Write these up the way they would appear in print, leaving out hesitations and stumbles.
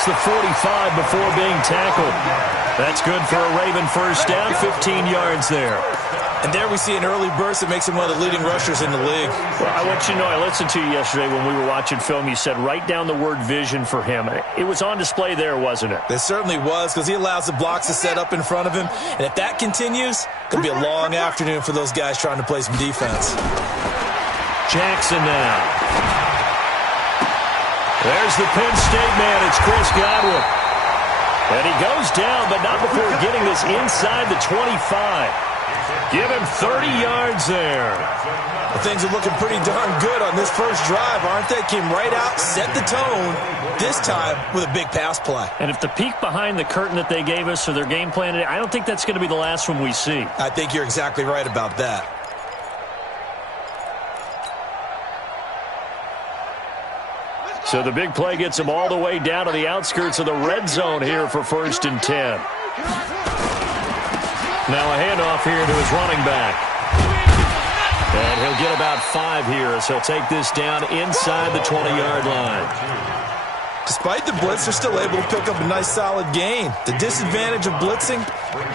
across the 45 before being tackled. That's good for a Raven first down, 15 yards there. And there we see an early burst that makes him one of the leading rushers in the league. Well, I want you to know, I listened to you yesterday when we were watching film. You said write down the word vision for him. It was on display there, wasn't it? It certainly was, because he allows the blocks to set up in front of him. And if that continues, it's going to be a long afternoon for those guys trying to play some defense. Jackson now. There's the Penn State man. It's Chris Godwin. And he goes down, but not before getting this inside the 25. Give him 30 yards there. Well, things are looking pretty darn good on this first drive, aren't they? Came right out, set the tone, this time with a big pass play. And if the peek behind the curtain that they gave us or their game plan, I don't think that's going to be the last one we see. I think you're exactly right about that. So the big play gets him all the way down to the outskirts of the red zone here for 1st and 10. Now a handoff here to his running back. And he'll get about 5 here as he'll take this down inside the 20-yard line. Despite the blitz, they're still able to pick up a nice solid gain. The disadvantage of blitzing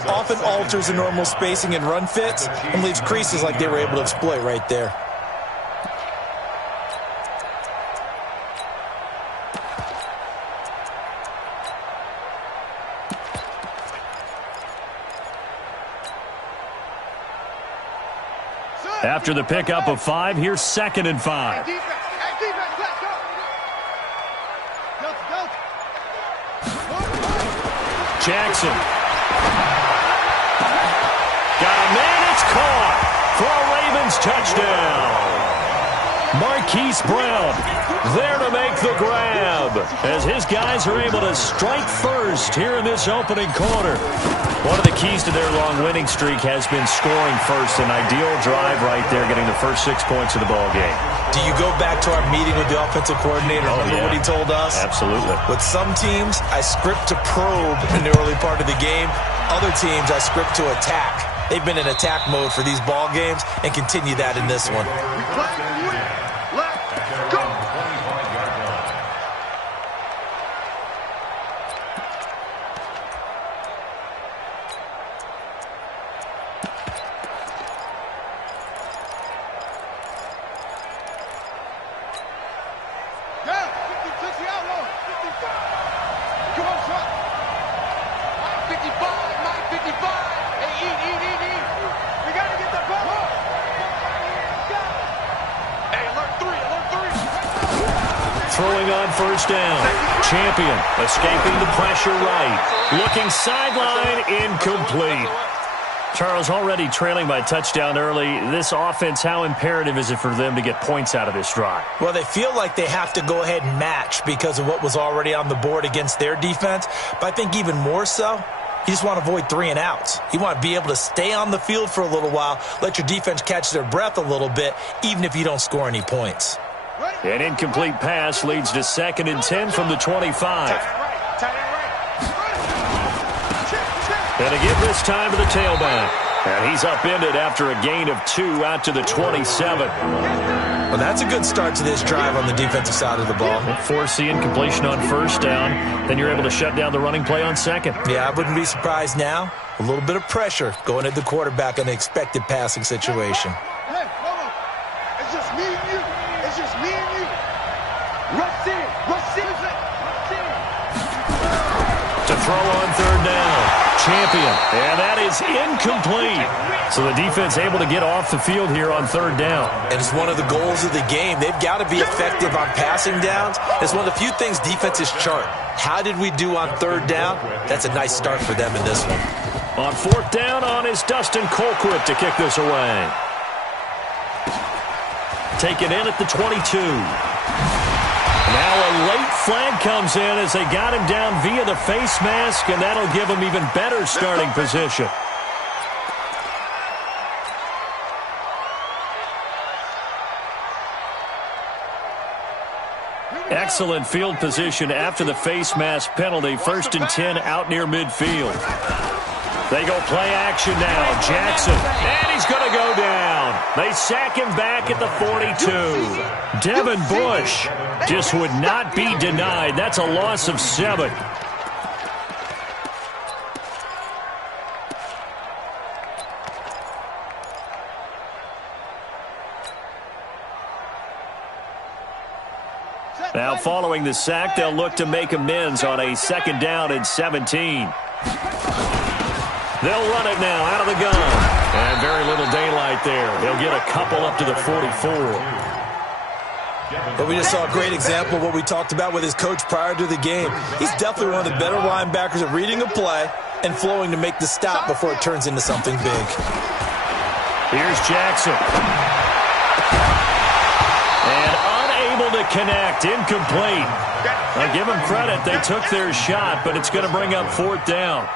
often alters the normal spacing and run fits and leaves creases like they were able to exploit right there. After the pickup of 5, here's 2nd and 5. Jackson. Got a man, it's caught for a Ravens touchdown. Marquise Brown there to make the grab as his guys are able to strike first here in this opening quarter. One of the keys to their long winning streak has been scoring first. An ideal drive right there, getting the first 6 points of the ball game. Do you go back to our meeting with the offensive coordinator? Remember what he told us? Absolutely. With some teams, I script to probe in the early part of the game. Other teams, I script to attack. They've been in attack mode for these ball games and continue that in this one. Throwing on first down. Champion escaping the pressure right. Looking sideline, incomplete. Charles, already trailing by touchdown early. This offense, how imperative is it for them to get points out of this drive? Well, they feel like they have to go ahead and match because of what was already on the board against their defense. But I think even more so, you just want to avoid 3 and outs. You want to be able to stay on the field for a little while, let your defense catch their breath a little bit, even if you don't score any points. An incomplete pass leads to 2nd and 10 from the 25. And a give this time to the tailback. And he's upended after a gain of 2 out to the 27. Well, that's a good start to this drive on the defensive side of the ball. Force the incompletion on first down. Then you're able to shut down the running play on 2nd. Yeah, I wouldn't be surprised now. A little bit of pressure going at the quarterback in the expected passing situation. Hey, hold on. It's just me and you. It's just me and you. Rush in. Rush in. Rush in. To throw on 3rd down. Champion. And that is incomplete. So the defense able to get off the field here on 3rd down. And it's one of the goals of the game. They've got to be effective on passing downs. It's one of the few things defenses chart. How did we do on 3rd down? That's a nice start for them in this one. On 4th down on is Dustin Colquitt to kick this away. Taken in at the 22. Now a late flag comes in as they got him down via the face mask, and that'll give him even better starting position. Excellent field position after the face mask penalty. 1st and 10 out near midfield. They go play action now. Jackson, and he's going to go down. They sack him back at the 42. Devin Bush just would not be denied. That's a loss of 7. Now, following the sack, they'll look to make amends on a 2nd down and 17. They'll run it now out of the gun. And very little daylight there. They'll get a couple up to the 44. But we just saw a great example of what we talked about with his coach prior to the game. He's definitely one of the better linebackers at reading a play and flowing to make the stop before it turns into something big. Here's Jackson. And unable to connect. Incomplete. I give them credit. They took their shot, but it's going to bring up 4th down.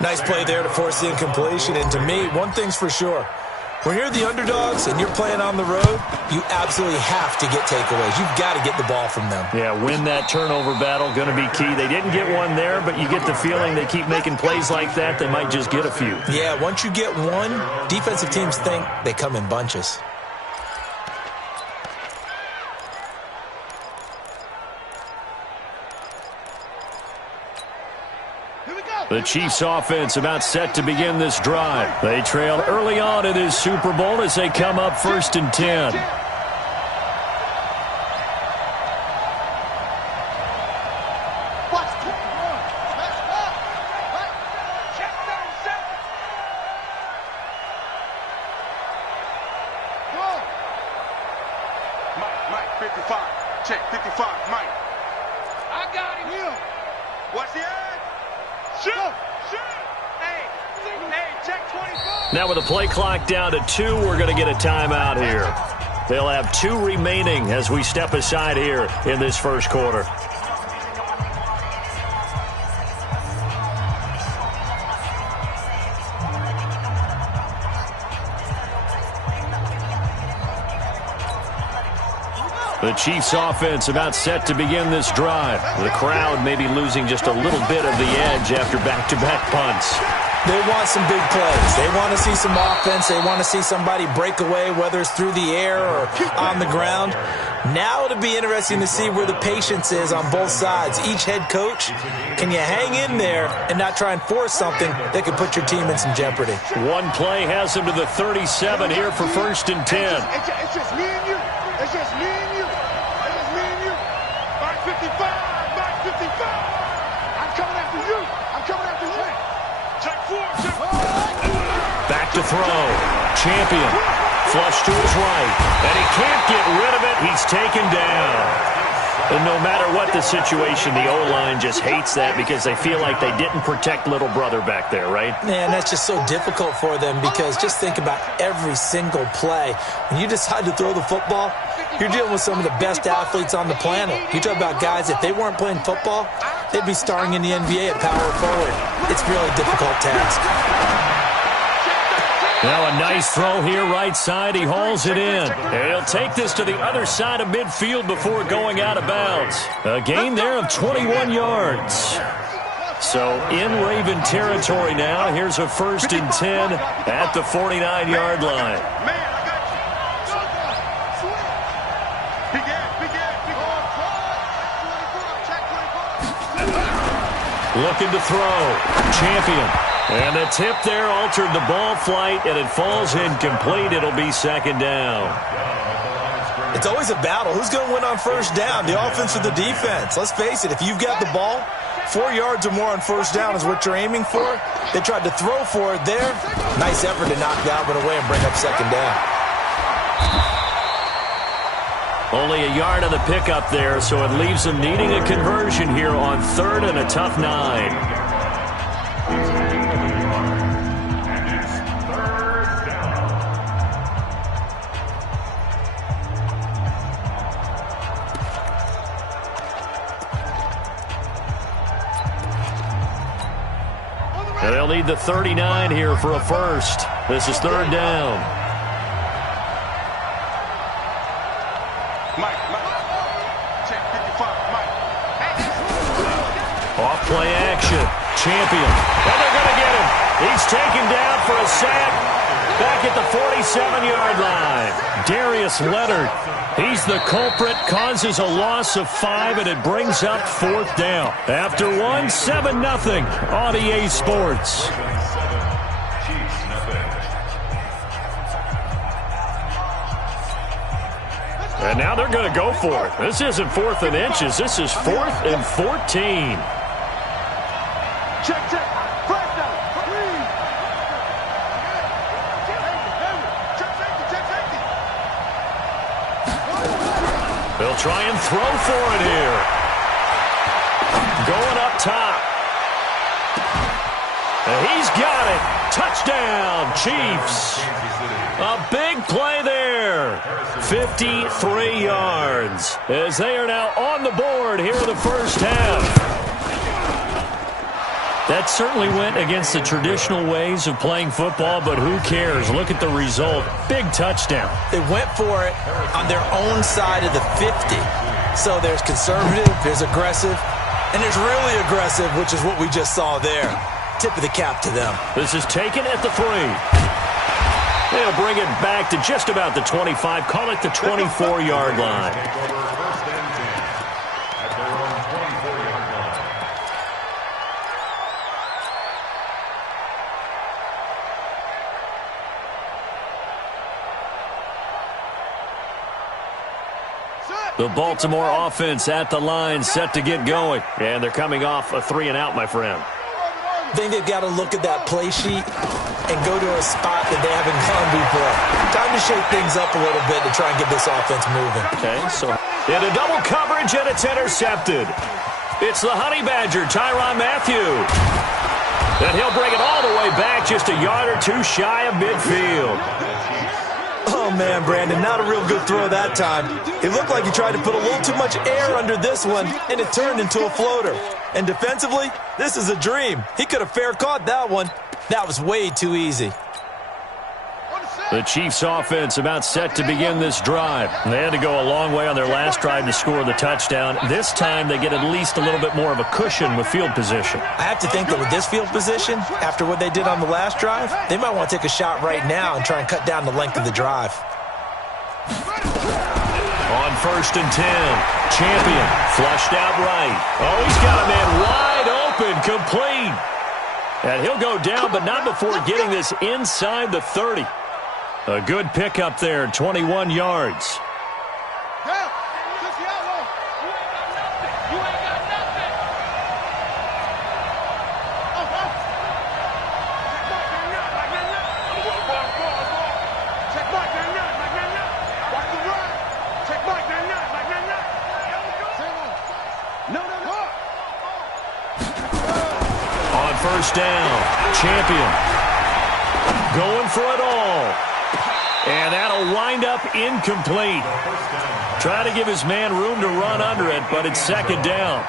Nice play there to force the incompletion. And to me, one thing's for sure. When you're the underdogs and you're playing on the road, you absolutely have to get takeaways. You've got to get the ball from them. Yeah, win that turnover battle, going to be key. They didn't get one there, but you get the feeling they keep making plays like that, they might just get a few. Yeah, once you get one, defensive teams think they come in bunches. The Chiefs offense about set to begin this drive. They trailed early on in this Super Bowl as they come up 1st and 10. Mike, 55. Check, 55, Mike. I got him. Here. What's the ad? Shoot! Hey, check 24. Now with the play clock down to 2, we're going to get a timeout here. They'll have 2 remaining as we step aside here in this first quarter. The Chiefs offense about set to begin this drive. The crowd may be losing just a little bit of the edge after back-to-back punts. They want some big plays. They want to see some offense. They want to see somebody break away, whether it's through the air or on the ground. Now it'll be interesting to see where the patience is on both sides. Each head coach, can you hang in there and not try and force something that could put your team in some jeopardy? One play has them to the 37 here for 1st and 10. It's just me and you. It's just me and you. It's just me and you. Mark 55. Mark 55. I'm coming after you. I'm coming after you. Check 4. Check 4. Back to throw. Champion. Flush to his right. And he can't get rid of it. He's taken down. And no matter what the situation, the O-line just hates that because they feel like they didn't protect little brother back there, right? Man, that's just so difficult for them because just think about every single play. When you decide to throw the football, you're dealing with some of the best athletes on the planet. You talk about guys, if they weren't playing football, they'd be starring in the NBA at power forward. It's a really difficult task. Now a nice throw here right side. He hauls it in. And he'll take this to the other side of midfield before going out of bounds. A gain there of 21 yards. So in Raven territory now. Here's a 1st and 10 at the 49-yard line. Looking to throw. Champion. And the tip there altered the ball flight, and it falls incomplete. It'll be 2nd down. It's always a battle. Who's going to win on 1st down, the offense or the defense? Let's face it, if you've got the ball, 4 yards or more on 1st down is what you're aiming for. They tried to throw for it there. Nice effort to knock that one away and bring up 2nd down. Only a yard of the pickup there, so it leaves them needing a conversion here on 3rd and a tough 9. And they'll need the 39 here for a 1st. This is 3rd down. Mike. Check 55, Mike. Off play action. Champion. And they're going to get him. He's taken down for a sack. back at the 47-yard line. Darius Leonard, he's the culprit, causes a loss of 5, and it brings up 4th down. After 7-0 on EA Sports. And now they're going to go for it. This isn't 4th and inches. This is 4th and 14. Check, check. First down. They'll try and throw for it here. Going up top. And he's got it. Touchdown, Chiefs. A big play there. 53 yards as they are now on the board here in the first half. That certainly went against the traditional ways of playing football, but who cares? Look at the result. Big touchdown. They went for it on their own side of the 50. So there's conservative, there's aggressive, and there's really aggressive, which is what we just saw there. Tip of the cap to them. This is taken at the 3. They'll bring it back to just about the 25. Call it the 24-yard line. The Baltimore offense at the line, set to get going. And they're coming off a 3-and-out, my friend. I think they've got to look at that play sheet and go to a spot that they haven't gone before. Time to shake things up a little bit to try and get this offense moving. Okay, so in a double coverage, and it's intercepted. It's the Honey Badger, Tyrann Mathieu. And he'll bring it all the way back, just a yard or two shy of midfield. Oh, man, Brandon, not a real good throw that time. It looked like he tried to put a little too much air under this one, and it turned into a floater. And defensively, this is a dream. He could have fair caught that one. That was way too easy. The Chiefs offense about set to begin this drive. They had to go a long way on their last drive to score the touchdown. This time they get at least a little bit more of a cushion with field position. I have to think that with this field position, after what they did on the last drive, they might want to take a shot right now and try and cut down the length of the drive. On 1st and 10, Champion flushed out right. Oh, he's got a man wide open, complete. And he'll go down, but not before getting this inside the 30. A good pickup there, 21 yards. On 1st down, Champion going for it all. And that'll wind up incomplete. Try to give his man room to run under it, but it's 2nd down.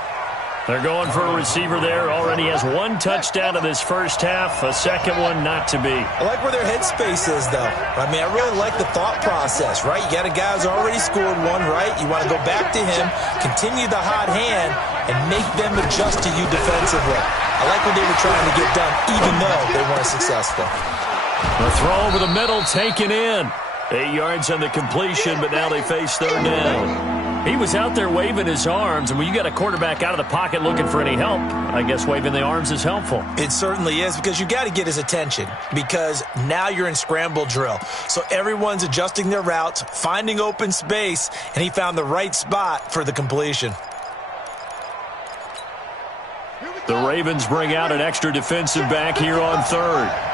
They're going for a receiver there. Already has 1 touchdown in this first half. A second one not to be. I like where their headspace is, though. I mean, I really like the thought process, right? You got a guy who's already scored one, right? You want to go back to him, continue the hot hand, and make them adjust to you defensively. I like what they were trying to get done, even though they weren't successful. The throw over the middle taken in. 8 yards on the completion, but now they face 3rd down. He was out there waving his arms, and when you got a quarterback out of the pocket looking for any help, I guess waving the arms is helpful. It certainly is, because you got to get his attention, because now you're in scramble drill. So everyone's adjusting their routes, finding open space, and he found the right spot for the completion. The Ravens bring out an extra defensive back here on 3rd.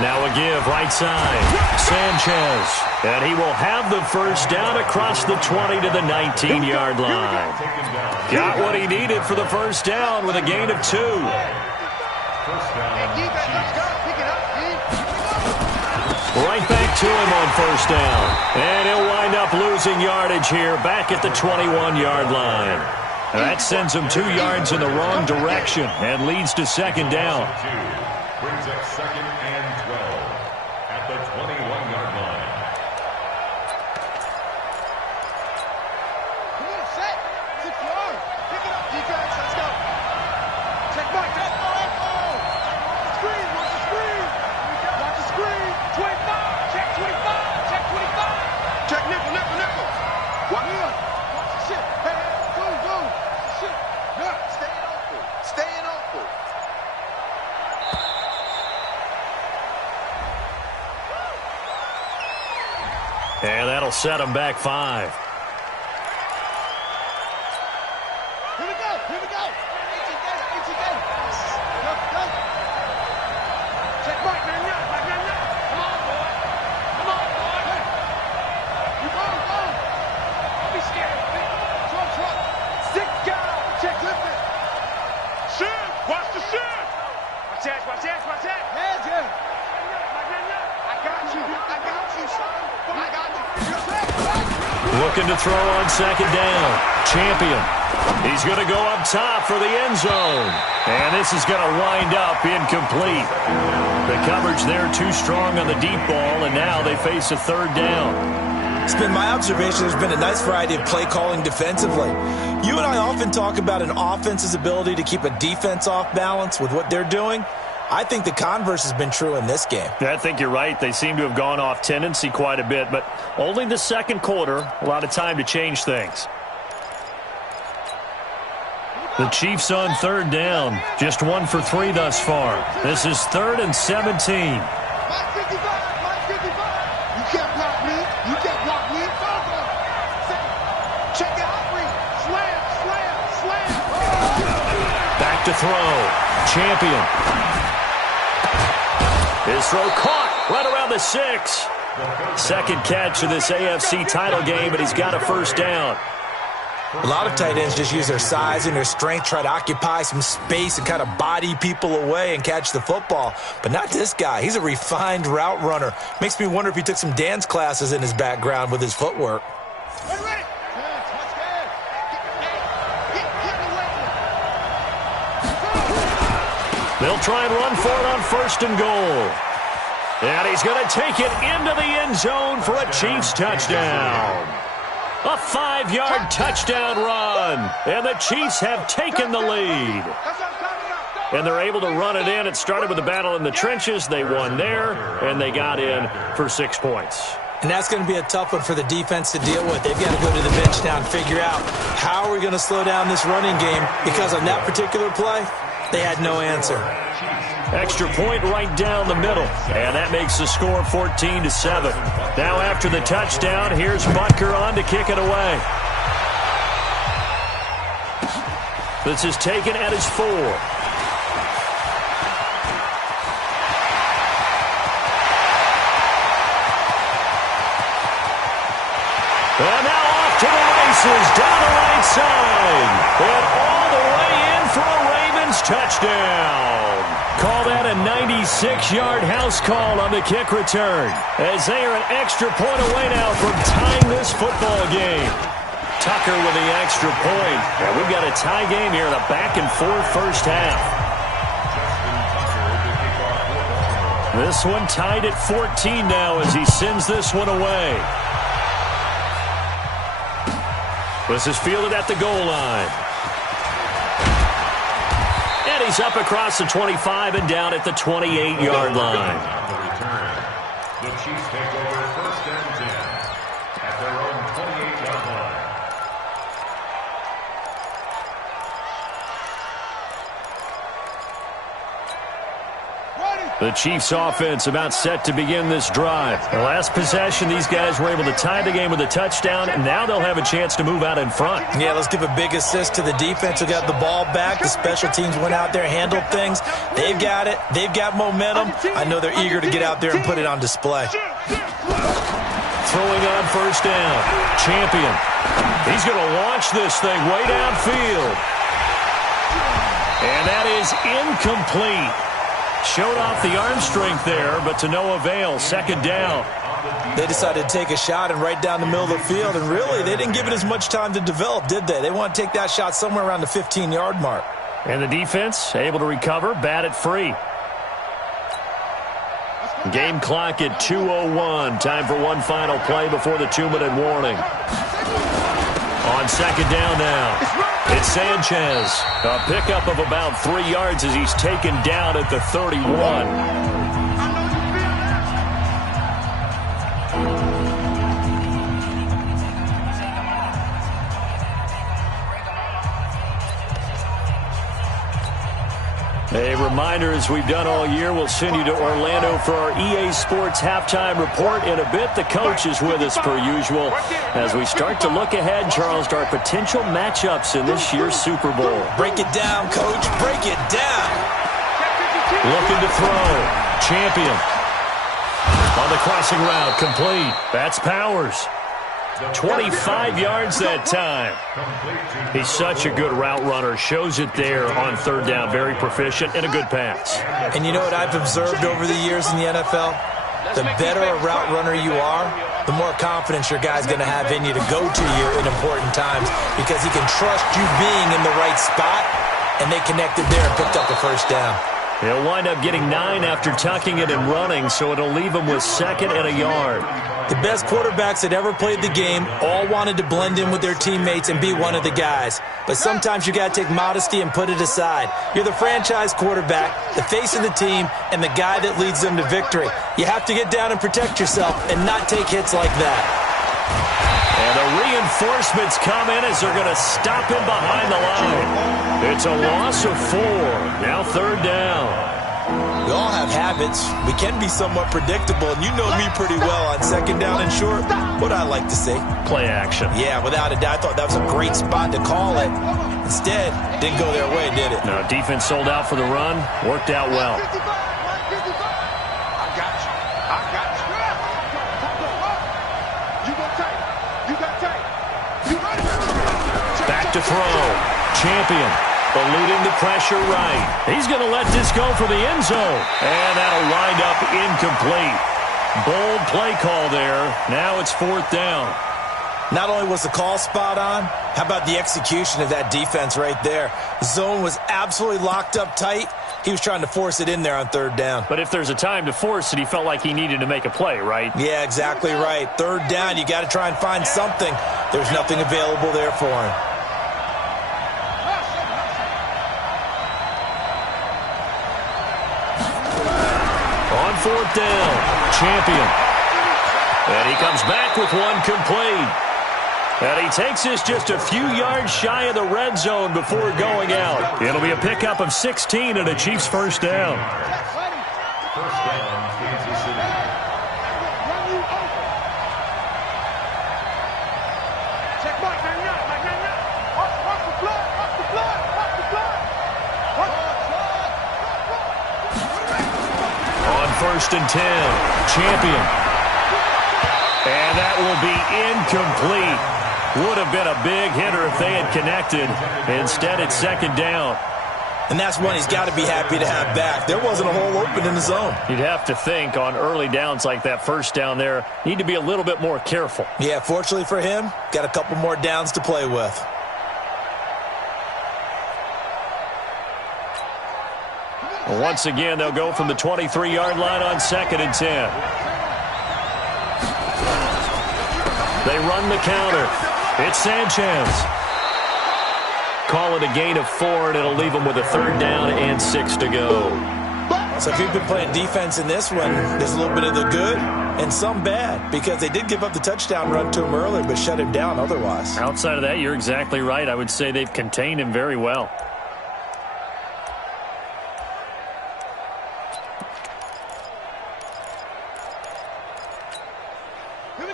Now a give, right side, Sanchez. And he will have the first down across the 20 to the 19-yard line. Got what he needed for the first down with a gain of 2. Right back to him on 1st down. And he'll wind up losing yardage here back at the 21-yard line. That sends him 2 yards in the wrong direction and leads to 2nd down. Brings up 2nd. And that'll set them back 5. Here we go. Here we go. Check right, man. Come on, boy. Come on, boy. Hey. You go. Don't be scared. Truck. Sit down. Check, lift it. Shoot. Watch the shoot. Watch that. Hands in. I got you, son. I got you. Looking to throw on second down. Champion. He's going to go up top for the end zone. And this is going to wind up incomplete. The coverage there too strong on the deep ball, and now they face a third down. It's been my observation there's been a nice variety of play calling defensively. You and I often talk about an offense's ability to keep a defense off balance with what they're doing. I think the converse has been true in this game. I think you're right. They seem to have gone off tendency quite a bit, but only the second quarter, a lot of time to change things. The Chiefs on third down, just 1 for 3 thus far. This is 3rd and 17. Mike 55. You can't block me. Check out. Slam. Back to throw. Champion. His throw caught right around the 6. Second catch of this AFC title game, but he's got a first down. A lot of tight ends just use their size and their strength, try to occupy some space and kind of body people away and catch the football. But not this guy. He's a refined route runner. Makes me wonder if he took some dance classes in his background with his footwork. Ready. They'll try and run for it on 1st and goal. And he's going to take it into the end zone for a Chiefs touchdown. A 5-yard touchdown run. And the Chiefs have taken the lead. And they're able to run it in. It started with a battle in the trenches. They won there, and they got in for 6 points. And that's going to be a tough one for the defense to deal with. They've got to go to the bench now and figure out how are we going to slow down this running game, because on that particular play, they had no answer. Extra point right down the middle. And that makes the score 14-7. Now after the touchdown, here's Butker on to kick it away. This is taken at his 4. And now off to the races, down the right side. And all the way in for a Ravens touchdown. Call that a 96-yard house call on the kick return, as they are an extra point away now from tying this football game. Tucker with the extra point. And we've got a tie game here in a back-and-forth first half. This one tied at 14 now as he sends this one away. This is fielded at the goal line. And he's up across the 25 and down at the 28-yard line. The Chiefs take over 1st and 10 at their own 28-yard line. The Chiefs offense about set to begin this drive. The last possession, these guys were able to tie the game with a touchdown, and now they'll have a chance to move out in front. Yeah, let's give a big assist to the defense who got the ball back. The special teams went out there, handled things. They've got it. They've got momentum. I know they're eager to get out there and put it on display. Throwing on 1st down. Champion. He's going to launch this thing way downfield. And that is incomplete. Showed off the arm strength there, but to no avail. 2nd down. They decided to take a shot and right down the middle of the field, and really, they didn't give it as much time to develop, did they? They want to take that shot somewhere around the 15-yard mark. And the defense able to recover, bat it free. Game clock at 2:01. Time for one final play before the 2-minute warning. On 2nd down now, it's Sanchez. A pickup of about 3 yards as he's taken down at the 31. A A reminder, as we've done all year, we'll send you to Orlando for our EA Sports halftime report in a bit. The coach is with us per usual as we start to look ahead, Charles, to our potential matchups in this year's Super Bowl. Break it down, Coach. Break it down. Looking to throw. Champion. On the crossing route, complete. That's Powers. 25 yards that time. He's such a good route runner. Shows it there on third down. Very proficient and a good pass. And you know what I've observed over the years in the NFL? The better a route runner you are, the more confidence your guy's going to have in you to go to you in important times because he can trust you being in the right spot, and they connected there and picked up the first down. He'll wind up getting 9 after tucking it and running, so it'll leave him with 2nd and a yard. The best quarterbacks that ever played the game all wanted to blend in with their teammates and be one of the guys. But sometimes you got to take modesty and put it aside. You're the franchise quarterback, the face of the team, and the guy that leads them to victory. You have to get down and protect yourself and not take hits like that. And the reinforcements come in as they're going to stop him behind the line. It's a loss of 4. Now third down. We all have habits. We can be somewhat predictable, and you know me pretty well on second down and short. What I like to say? Play action. Yeah, without a doubt. I thought that was a great spot to call it. Instead, didn't go their way, did it? No, defense sold out for the run. Worked out well. I got you. I got you. You go tight. You got tight. You ready? Back to throw. Champion. Eluding the pressure right. He's going to let this go for the end zone. And that'll wind up incomplete. Bold play call there. Now it's 4th down. Not only was the call spot on, how about the execution of that defense right there? Zone was absolutely locked up tight. He was trying to force it in there on third down. But if there's a time to force it, he felt like he needed to make a play, right? Yeah, exactly right. Third down, you got to try and find something. There's nothing available there for him. On 4th down, Champion. And he comes back with one complete. And he takes this just a few yards shy of the red zone before going out. It'll be a pickup of 16 and a Chiefs first down. First down, Kansas City. Check mark, man, yeah. Watch the blood, watch the blood, watch the blood. On 1st and 10, Champion. And that will be incomplete. Would have been a big hitter if they had connected. Instead, it's 2nd down. And that's one he's got to be happy to have back. There wasn't a hole open in the zone. You'd have to think on early downs like that first down there, need to be a little bit more careful. Yeah, fortunately for him, got a couple more downs to play with. Once again, they'll go from the 23-yard line on 2nd and 10. They run the counter. It's Sanchez. Call it a gain of 4, and it'll leave them with a 3rd down and 6 to go. So if you've been playing defense in this one, there's a little bit of the good and some bad because they did give up the touchdown run to him earlier but shut him down otherwise. Outside of that, you're exactly right. I would say they've contained him very well.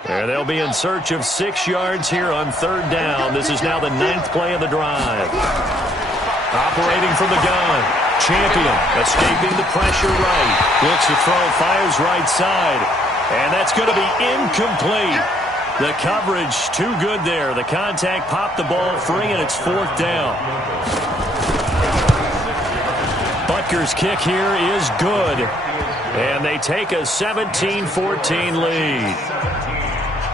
There they'll be in search of 6 yards here on 3rd down. This is now the 9th play of the drive. Operating from the gun. Champion escaping the pressure right. Looks to throw, fires right side. And that's going to be incomplete. The coverage too good there. The contact popped the ball free, and it's 4th down. Butker's kick here is good. And they take a 17-14 lead.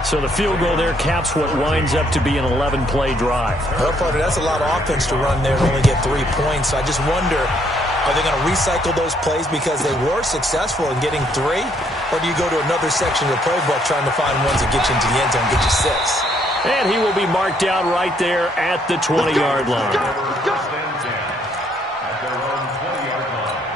So the field goal there caps what winds up to be an 11-play drive. Well, partner, that's a lot of offense to run there and only get 3 points. So I just wonder, are they going to recycle those plays because they were successful in getting 3? Or do you go to another section of the playbook trying to find ones that get you into the end zone and get you 6? And he will be marked down right there at the 20-yard line. First and 10 at their own 20-yard line.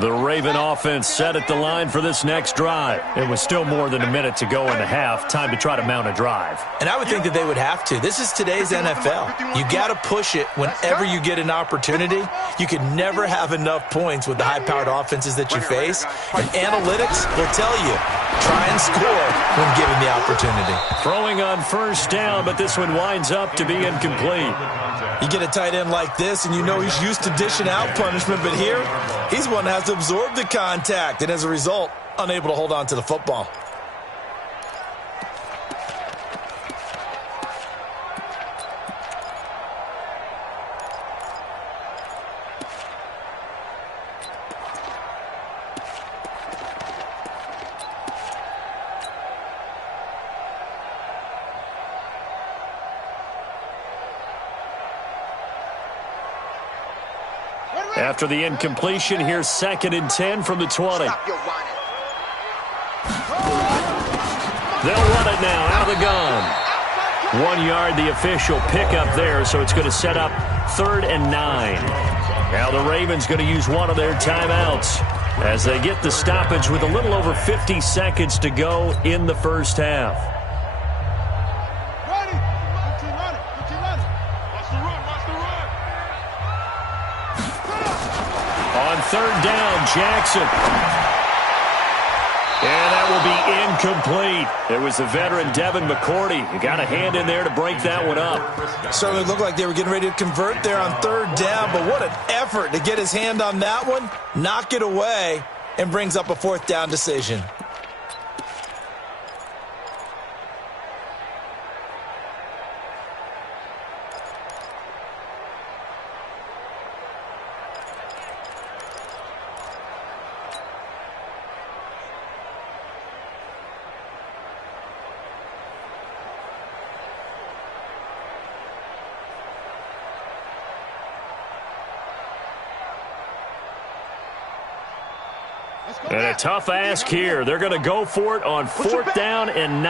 The Raven offense set at the line for this next drive. It was still more than a minute to go in the half. Time to try to mount a drive. And I would think that they would have to. This is today's NFL. You got to push it whenever you get an opportunity. You can never have enough points with the high-powered offenses that you face. And analytics will tell you, try and score when given the opportunity. Throwing on first down, but this one winds up to be incomplete. You get a tight end like this, and you know he's used to dishing out punishment, but here, he's one that has to absorb the contact, and as a result, unable to hold on to the football. After the incompletion, here's 2nd and 10 from the 20. They'll run it now out of the gun. 1 yard, the official pickup there, so it's going to set up 3rd and 9. Now the Ravens going to use one of their timeouts as they get the stoppage with a little over 50 seconds to go in the first half. On 3rd down, Jackson. And that will be incomplete. It was the veteran Devin McCourty. You got a hand in there to break that one up. Certainly looked like they were getting ready to convert there on 3rd down, but what an effort to get his hand on that one, knock it away, and brings up a 4th down decision. And a tough ask here. They're going to go for it on 4th down and 9.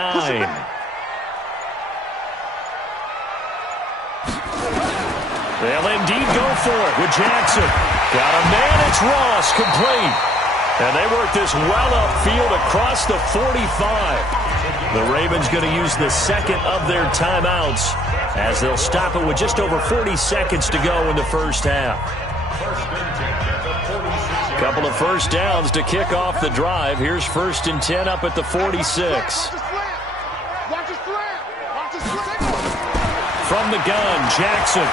They'll indeed go for it with Jackson. Got a man, it's Ross, complete. And they work this well upfield across the 45. The Ravens going to use the 2nd of their timeouts as they'll stop it with just over 40 seconds to go in the first half. Couple of first downs to kick off the drive. Here's 1st and 10 up at the 46. From the gun, Jackson.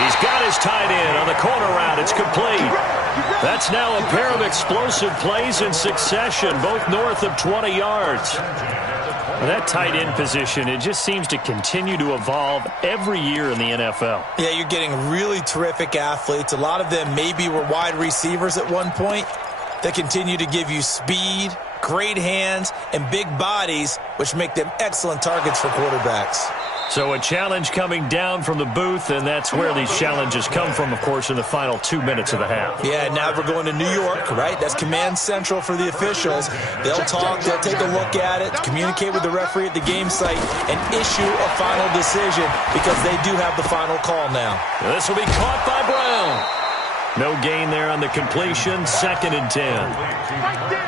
He's got his tight end on the corner route. It's complete. That's now a pair of explosive plays in succession, both north of 20 yards. That tight end position, it just seems to continue to evolve every year in the NFL. Yeah, you're getting really terrific athletes. A lot of them maybe were wide receivers at one point. They continue to give you speed, great hands, and big bodies, which make them excellent targets for quarterbacks. So a challenge coming down from the booth, and that's where these challenges come from, of course, in the final 2 minutes of the half. Yeah, now we're going to New York, right? That's command central for the officials. They'll talk, they'll take a look at it, communicate with the referee at the game site, and issue a final decision because they do have the final call now. This will be caught by Brown. No gain there on the completion, 2nd and 10. Right there.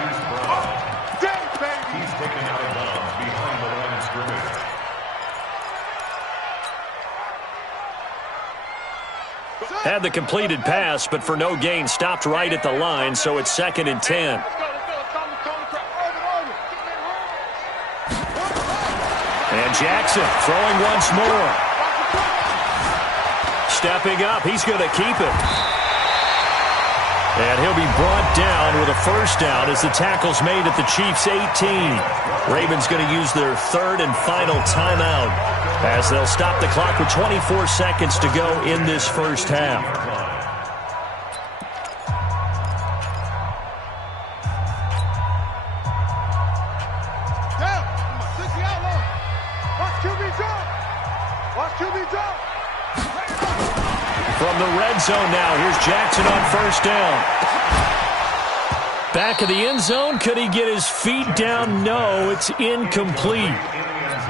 He's taken out of bounds behind the line of scrimmage. Had the completed pass, but for no gain, stopped right at the line, so it's 2nd and 10. And Jackson throwing once more. Stepping up, he's going to keep it. And he'll be brought down with a first down as the tackle's made at the Chiefs' 18. Ravens going to use their 3rd and final timeout as they'll stop the clock with 24 seconds to go in this first half. From the red zone now, here's Jackson on first down. Back of the end zone, could he get his feet down? No, it's incomplete.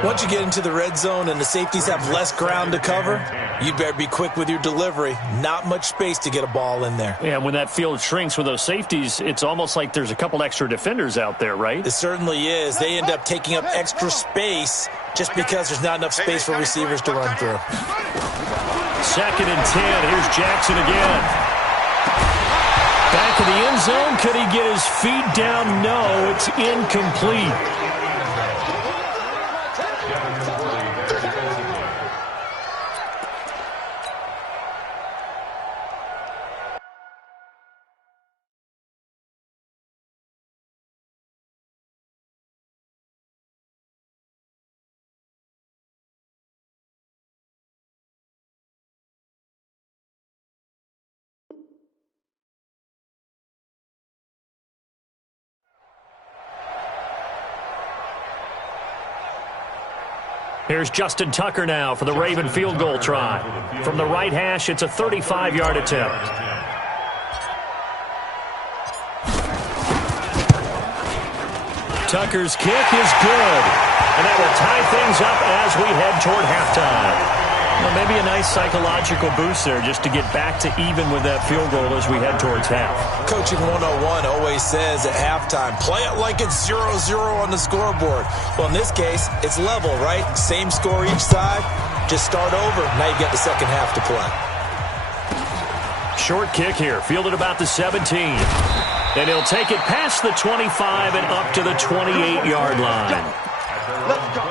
Once you get into the red zone and the safeties have less ground to cover, you'd better be quick with your delivery. Not much space to get a ball in there. Yeah, when that field shrinks with those safeties, it's almost like there's a couple extra defenders out there, right? It certainly is. They end up taking up extra space just because there's not enough space for receivers to run through. 2nd and 10. Here's Jackson again. Back in the end zone. Could he get his feet down? No, it's incomplete. Here's Justin Tucker now for the Raven field goal try. From the right hash, it's a 35-yard attempt. Tucker's kick is good. And that will tie things up as we head toward halftime. Well, maybe a nice psychological boost there just to get back to even with that field goal as we head towards half. Coaching 101 always says at halftime, play it like it's 0-0 on the scoreboard. Well, in this case, it's level, right? Same score each side. Just start over. Now you get the second half to play. Short kick here, fielded about the 17. And he'll take it past the 25 and up to the 28-yard line. Let's go.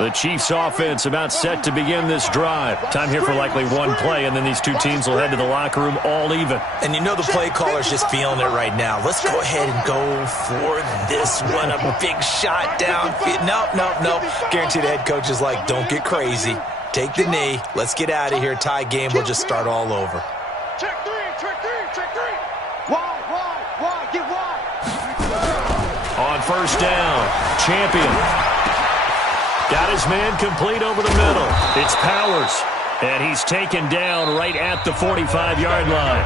The Chiefs offense about set to begin this drive. Time here for likely one play, and then these two teams will head to the locker room all even. And you know the play caller's just feeling it right now. Let's go ahead and go for this one. A big shot down. Nope. Guarantee the head coach is like, don't get crazy. Take the knee. Let's get out of here. Tie game. We'll just start all over. Check three. Wide, get wide. On first down, Champion. Got his man complete over the middle. It's Powers. And he's taken down right at the 45-yard line.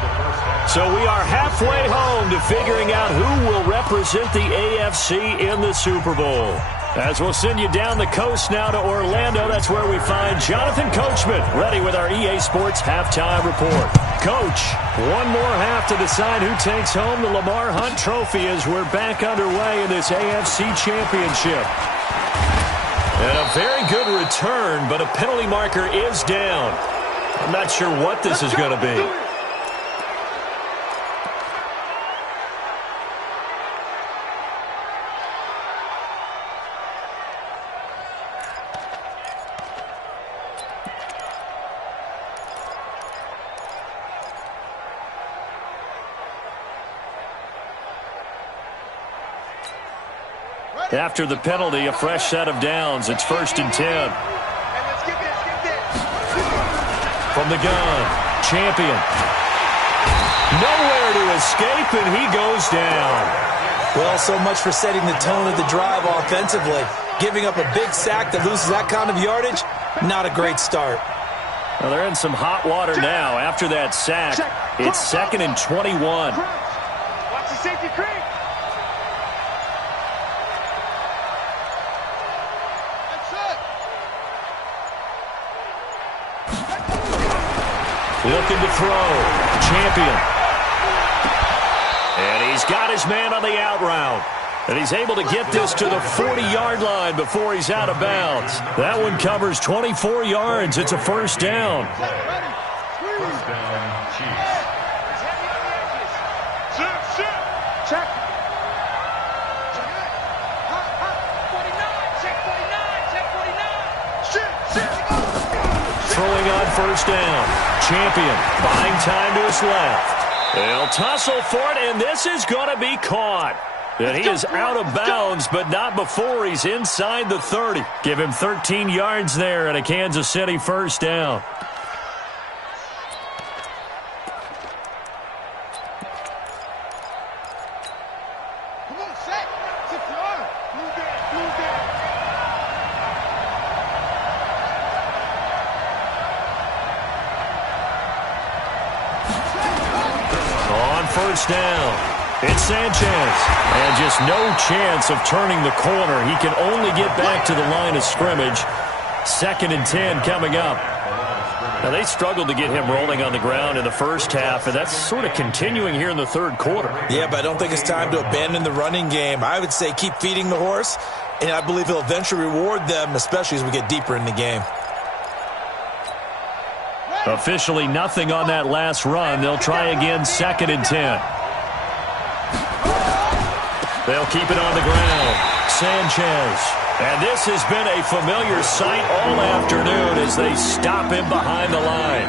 So we are halfway home to figuring out who will represent the AFC in the Super Bowl. As we'll send you down the coast now to Orlando, that's where we find Jonathan Coachman, ready with our EA Sports Halftime Report. Coach, one more half to decide who takes home the Lamar Hunt Trophy as we're back underway in this AFC Championship. And a very good return, but a penalty marker is down. I'm not sure what this is going to be. After the penalty, a fresh set of downs. It's 1st and 10. From the gun, Champion. Nowhere to escape, and he goes down. Well, so much for setting the tone of the drive offensively. Giving up a big sack that loses that kind of yardage, not a great start. Well, they're in some hot water now after that sack. It's 2nd and 21. Watch the safety creep. Looking to throw. Champion. And he's got his man on the out route. And he's able to get this to the 40-yard line before he's out of bounds. That one covers 24 yards. It's a first down. First down, Chiefs. Check. Throwing on first down. Champion buying time to his left. They'll tussle for it, and this is going to be caught. And he is out of bounds, but not before he's inside the 30. Give him 13 yards there and a Kansas City first down. Come on, sack. Blue down. first down. It's Sanchez. And just no chance of turning the corner. He can only get back to the line of scrimmage. 2nd and 10 coming up. Now, they struggled to get him rolling on the ground in the first half, and that's sort of continuing here in the third quarter. Yeah, but I don't think it's time to abandon the running game. I would say keep feeding the horse, and I believe he'll eventually reward them, especially as we get deeper in the game. Officially nothing on that last run. They'll try again, 2nd and 10. They'll keep it on the ground. Sanchez. And this has been a familiar sight all afternoon as they stop him behind the line.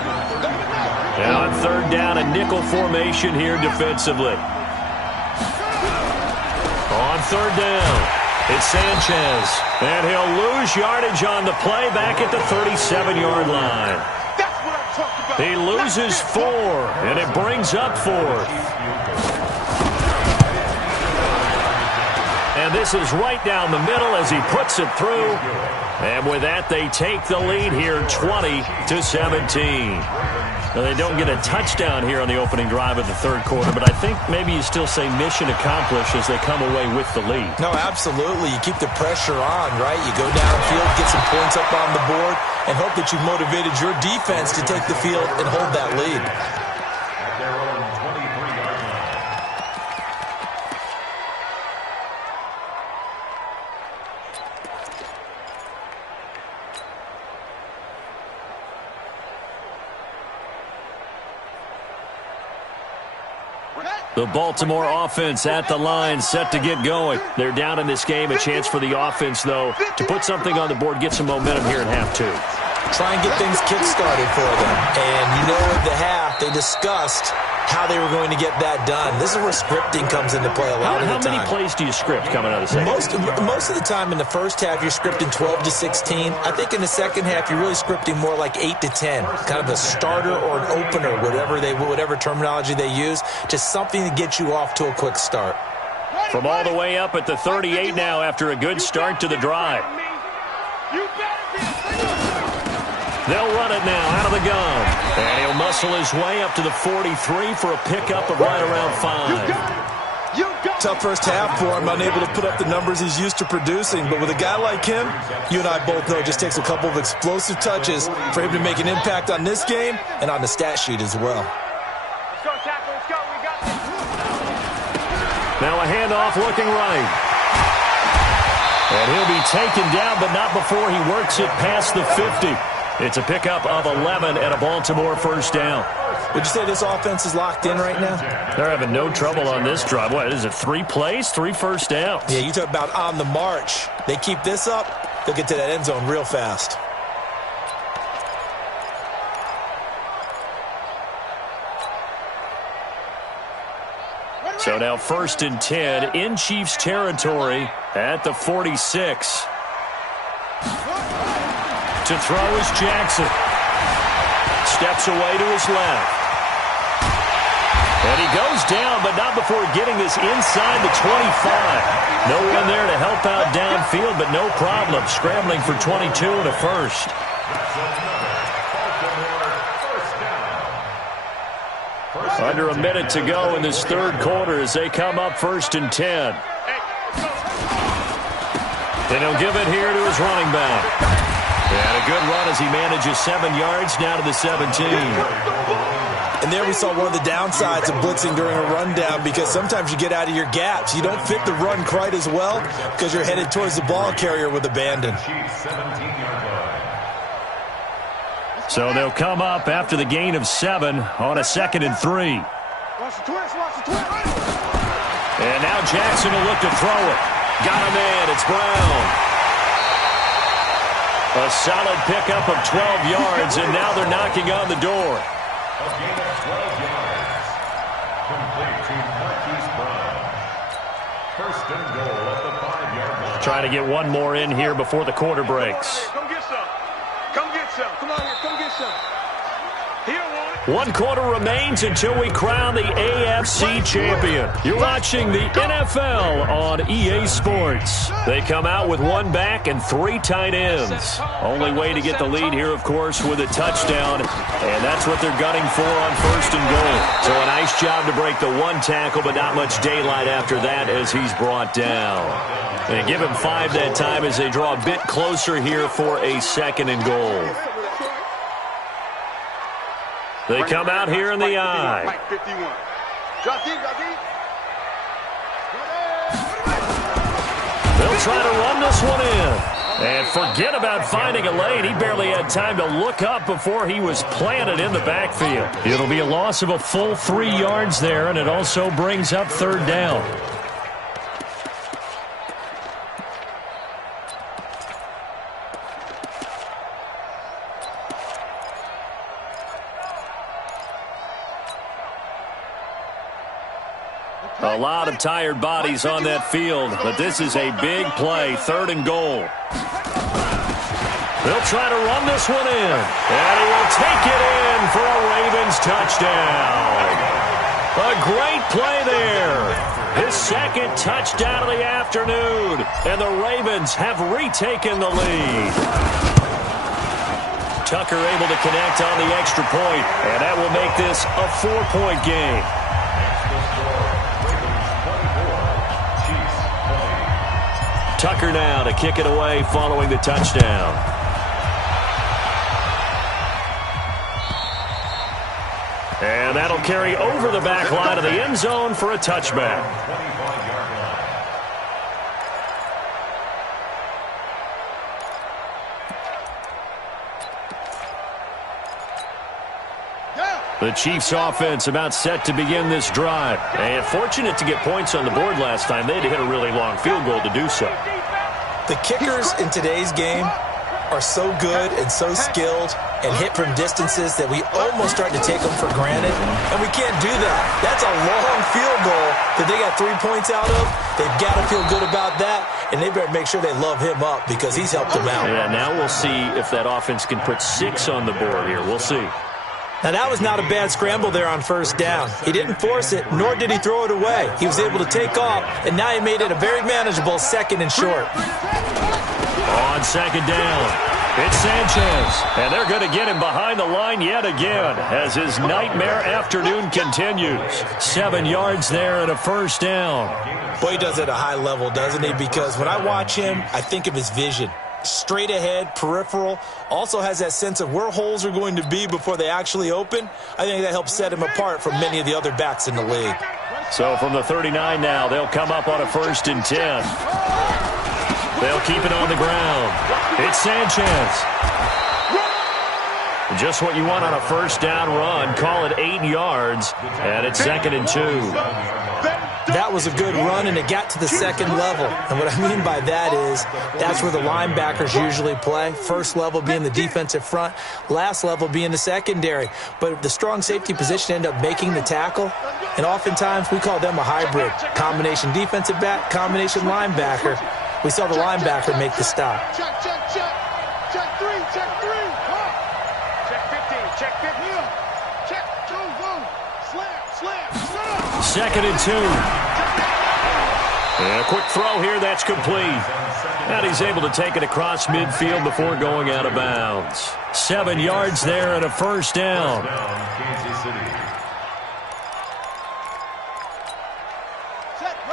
Now on 3rd down, a nickel formation here defensively. On 3rd down, it's Sanchez. And he'll lose yardage on the play back at the 37-yard line. He loses 4, and it brings up 4th. And this is right down the middle as he puts it through. And with that, they take the lead here 20-17. Now, they don't get a touchdown here on the opening drive of the third quarter, but I think maybe you still say mission accomplished as they come away with the lead. No, absolutely. You keep the pressure on, right? You go downfield, get some points up on the board, and hope that you've motivated your defense to take the field and hold that lead. At their own 23-yard line. The Baltimore offense at the line, set to get going. They're down in this game. A chance for the offense, though, to put something on the board, get some momentum here in half 2. Try and get things kick-started for them. And you know at the half, they discussed how they were going to get that done. This is where scripting comes into play a lot of the time. How many plays do you script coming out of the second? Most of the time in the first half, you're scripting 12 to 16. I think in the second half, you're really scripting more like 8 to 10. Kind of a starter or an opener, whatever terminology they use. Just something to get you off to a quick start. From all the way up at the 38 now after a good start to the drive. They'll run it now out of the gun. And he'll muscle his way up to the 43 for a pickup of right around 5. Tough first half for him, unable to put up the numbers he's used to producing. But with a guy like him, you and I both know it just takes a couple of explosive touches for him to make an impact on this game and on the stat sheet as well. Now a handoff looking right. And he'll be taken down, but not before he works it past the 50. It's a pickup of 11 and a Baltimore first down. Would you say this offense is locked in right now? They're having no trouble on this drive. What is it, 3 plays, 3 first downs? Yeah, you talk about on the march. They keep this up, they'll get to that end zone real fast. So now 1st and 10 in Chiefs territory at the 46. To throw is Jackson. Steps away to his left. And he goes down, but not before getting this inside the 25. No one there to help out downfield, but no problem. Scrambling for 22 and a first. Under a minute to go in this third quarter as they come up 1st and 10. And he'll give it here to his running back. And a good run as he manages 7 yards down to the 17. And there we saw one of the downsides of blitzing during a rundown because sometimes you get out of your gaps. You don't fit the run quite as well because you're headed towards the ball carrier with abandon. So they'll come up after the gain of 7 on a 2nd and 3. And now Jackson will look to throw it. Got a man. It's Brown. A solid pickup of 12 yards, and now they're knocking on the door. A gain of 12 yards. Complete to Marquise Brown. 1st and goal at the 5-yard line. Trying to get one more in here before the quarter breaks. Come get some. Come get some. Come on here. Come get some. He don't want it. 1 quarter remains until we crown the AFC champion. You're watching the NFL on EA Sports. They come out with 1 back and 3 tight ends. Only way to get the lead here, of course, with a touchdown, and that's what they're gunning for on 1st and goal. So a nice job to break the 1 tackle, but not much daylight after that as he's brought down. And give him 5 that time as they draw a bit closer here for a 2nd and goal. They come out here in the eye. They'll try to run this one in. And forget about finding a lane. He barely had time to look up before he was planted in the backfield. It'll be a loss of a full 3 yards there, and it also brings up 3rd down. A lot of tired bodies on that field, but this is a big play, 3rd and goal. They'll try to run this one in, and he will take it in for a Ravens touchdown. A great play there. His 2nd touchdown of the afternoon, and the Ravens have retaken the lead. Tucker able to connect on the extra point, and that will make this a 4-point game. Tucker now to kick it away following the touchdown. And that'll carry over the back line of the end zone for a touchback. The Chiefs' offense about set to begin this drive. And fortunate to get points on the board last time. They had to hit a really long field goal to do so. The kickers in today's game are so good and so skilled and hit from distances that we almost start to take them for granted. And we can't do that. That's a long field goal that they got 3 points out of. They've got to feel good about that, and they better make sure they love him up because he's helped them out. Yeah, now we'll see if that offense can put 6 on the board here. We'll see. Now, that was not a bad scramble there on 1st down. He didn't force it, nor did he throw it away. He was able to take off, and now he made it a very manageable 2nd and short. On 2nd down, it's Sanchez. And they're going to get him behind the line yet again as his nightmare afternoon continues. 7 yards there and a 1st down. Boy, he does it at a high level, doesn't he? Because when I watch him, I think of his vision. Straight ahead, peripheral, also has that sense of where holes are going to be before they actually open. I think that helps set him apart from many of the other backs in the league. So from the 39 now, they'll come up on a 1st and 10. They'll keep it on the ground. It's Sanchez. Just what you want on a 1st down run. Call it 8 yards, and it's 2nd and 2. That was a good run, and it got to the 2nd level. And what I mean by that is that's where the linebackers usually play. 1st level being the defensive front, last level being the secondary. But the strong safety position ended up making the tackle, and oftentimes we call them a hybrid. Combination defensive back, combination linebacker. We saw the linebacker make the stop. Check 3, check 3. Check 15, check 15. Check 2, boom. Slam. 2nd and 2. And a quick throw here, that's complete. And he's able to take it across midfield before going out of bounds. 7 yards there and a 1st down.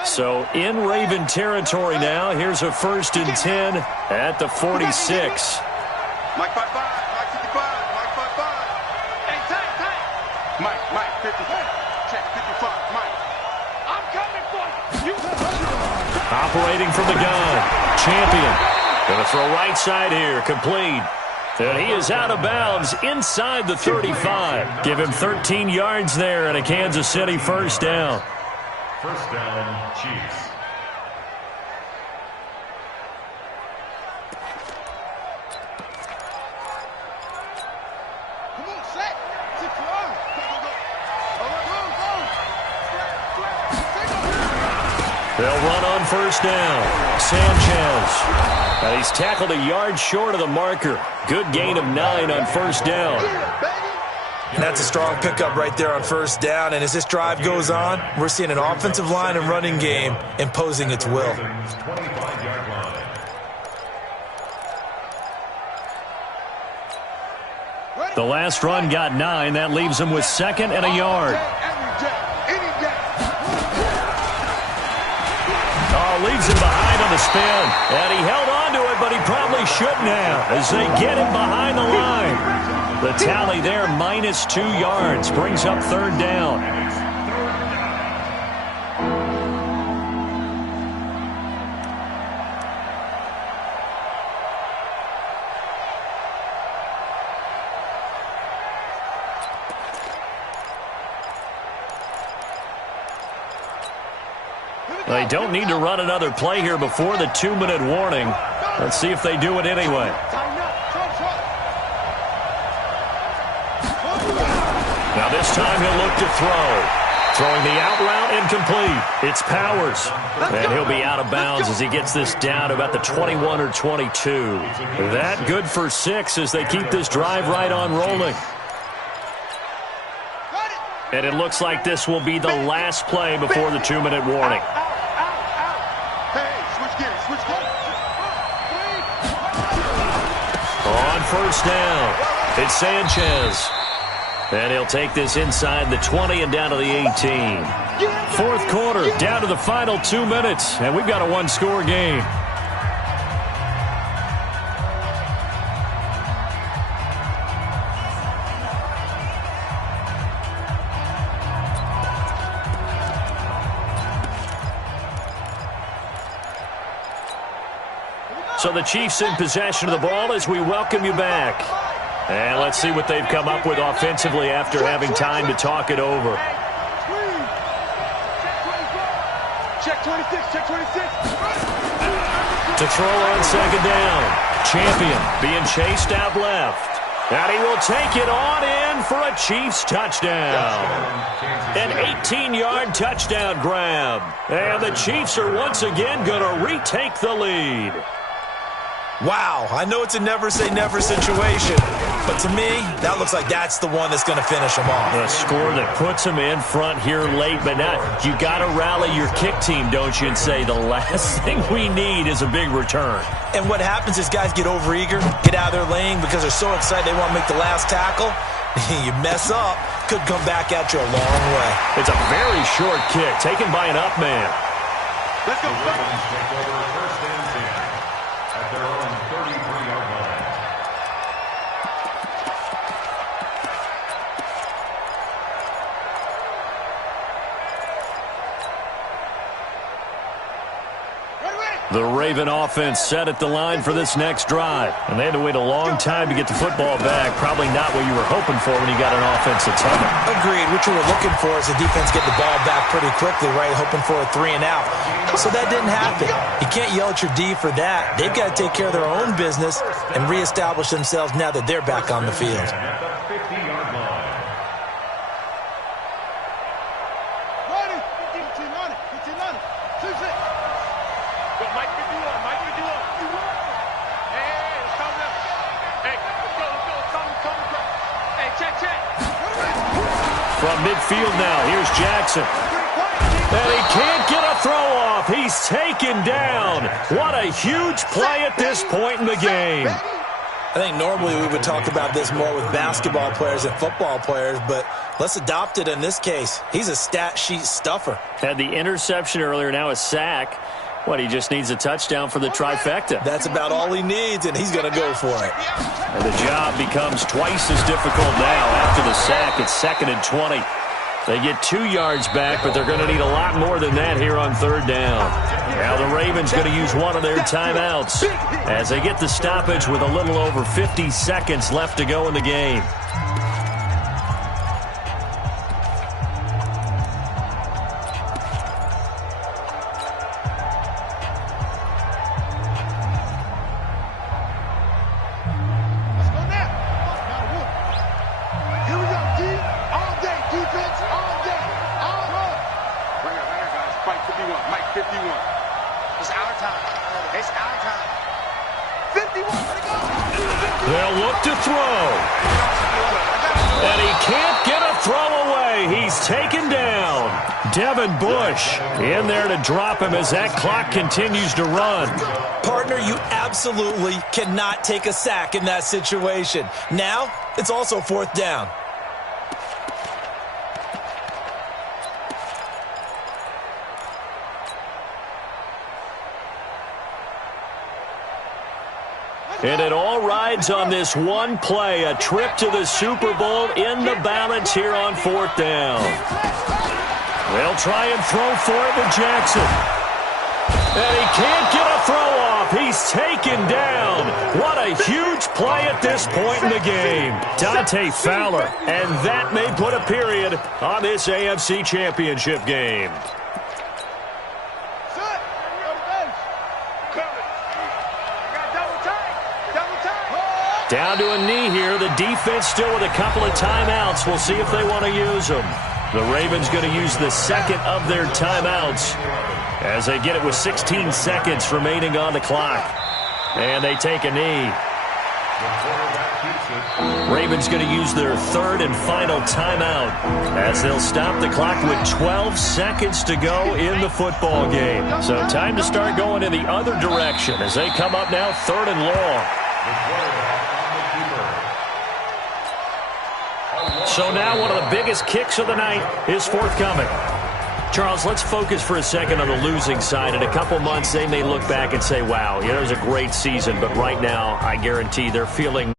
So in Raven territory now. Here's a 1st and 10 at the 46. Mike 55, Mike 55, Mike 55. Hey, tight. Mike 55. Check 55, Mike. I'm coming for you. Operating from the gun. Champion. Going to throw right side here. Complete. And he is out of bounds inside the 35. Give him 13 yards there and a Kansas City 1st down. 1st down, Chiefs. Come on, set. They'll run on 1st down. Sanchez. And he's tackled a yard short of the marker. Good gain of 9 on 1st down. And that's a strong pickup right there on first down. And as this drive goes on, we're seeing an offensive line and running game imposing its will. 25-yard line. The last run got 9. That leaves him with 2nd and a yard. Oh, leaves him behind on the spin. And he held on to it, but he probably shouldn't have as they get him behind the line. The tally there, -2 yards, brings up 3rd down. They don't need to run another play here before the 2-minute warning. Let's see if they do it anyway. Now this time he'll look to throw. Throwing the out route incomplete. It's Powers. And he'll be out of bounds as he gets this down to about the 21 or 22. That good for 6 as they keep this drive right on rolling. And it looks like this will be the last play before the 2-minute warning. On first down, it's Sanchez. And he'll take this inside the 20 and down to the 18. 4th quarter, down to the final 2 minutes, and we've got a 1-score game. So the Chiefs in possession of the ball as we welcome you back. And let's see what they've come up with offensively after having time to talk it over. Check 26, check 26. To throw on 2nd down. Champion being chased out left. And he will take it on in for a Chiefs touchdown. An 18-yard touchdown grab. And the Chiefs are once again going to retake the lead. Wow, I know it's a never-say-never situation, but to me, that looks like that's the one that's going to finish them off. A score that puts them in front here late, but now you got to rally your kick team, don't you, and say the last thing we need is a big return. And what happens is guys get overeager, get out of their lane because they're so excited they want to make the last tackle. You mess up, could come back at you a long way. It's a very short kick taken by an up man. Let's go. Ravens take over 1st and 10 at their own 33-yard line. The Raven offense set at the line for this next drive. And they had to wait a long time to get the football back. Probably not what you were hoping for when you got an offense that's humming. Agreed. What you were looking for is the defense get the ball back pretty quickly, right? Hoping for a 3 and out. So that didn't happen. You can't yell at your D for that. They've got to take care of their own business and reestablish themselves now that they're back on the field. At the 50-yard line. Ready? 15 on it. 15 on it. 2-6. Go, Mike 51. Mike 51. Hey, let's come now. Hey, let's go. Come. Hey, check. From midfield now, here's Jackson. And he can't get a throw off. He's taken down. What a huge play at this point in the game. I think normally we would talk about this more with basketball players and football players, but let's adopt it in this case. He's a stat sheet stuffer. Had the interception earlier, now a sack. What, he just needs a touchdown for the trifecta. That's about all he needs, and he's going to go for it. And the job becomes twice as difficult now. After the sack, it's 2nd and 20. They get 2 yards back, but they're going to need a lot more than that here on 3rd down. Now the Ravens going to use one of their timeouts as they get the stoppage with a little over 50 seconds left to go in the game. They'll look to throw. And he can't he's taken down. Devin Bush in there to drop him as that clock continues to run. Partner, you absolutely cannot take a sack in that situation. Now, it's also 4th down. And it all rides on this one play, a trip to the Super Bowl in the balance here on 4th down. They'll try and throw for it to Jackson. And he can't get a throw off. He's taken down. What a huge play at this point in the game. Dante Fowler. And that may put a period on this AFC Championship game. Down to a knee here. The defense still with a couple of timeouts. We'll see if they want to use them. The Ravens going to use the second of their timeouts as they get it with 16 seconds remaining on the clock. And they take a knee. Ravens going to use their third and final timeout as they'll stop the clock with 12 seconds to go in the football game. So time to start going in the other direction as they come up now 3rd and long. So now one of the biggest kicks of the night is forthcoming. Charles, let's focus for a second on the losing side. In a couple months, they may look back and say, wow, it was a great season. But right now, I guarantee they're feeling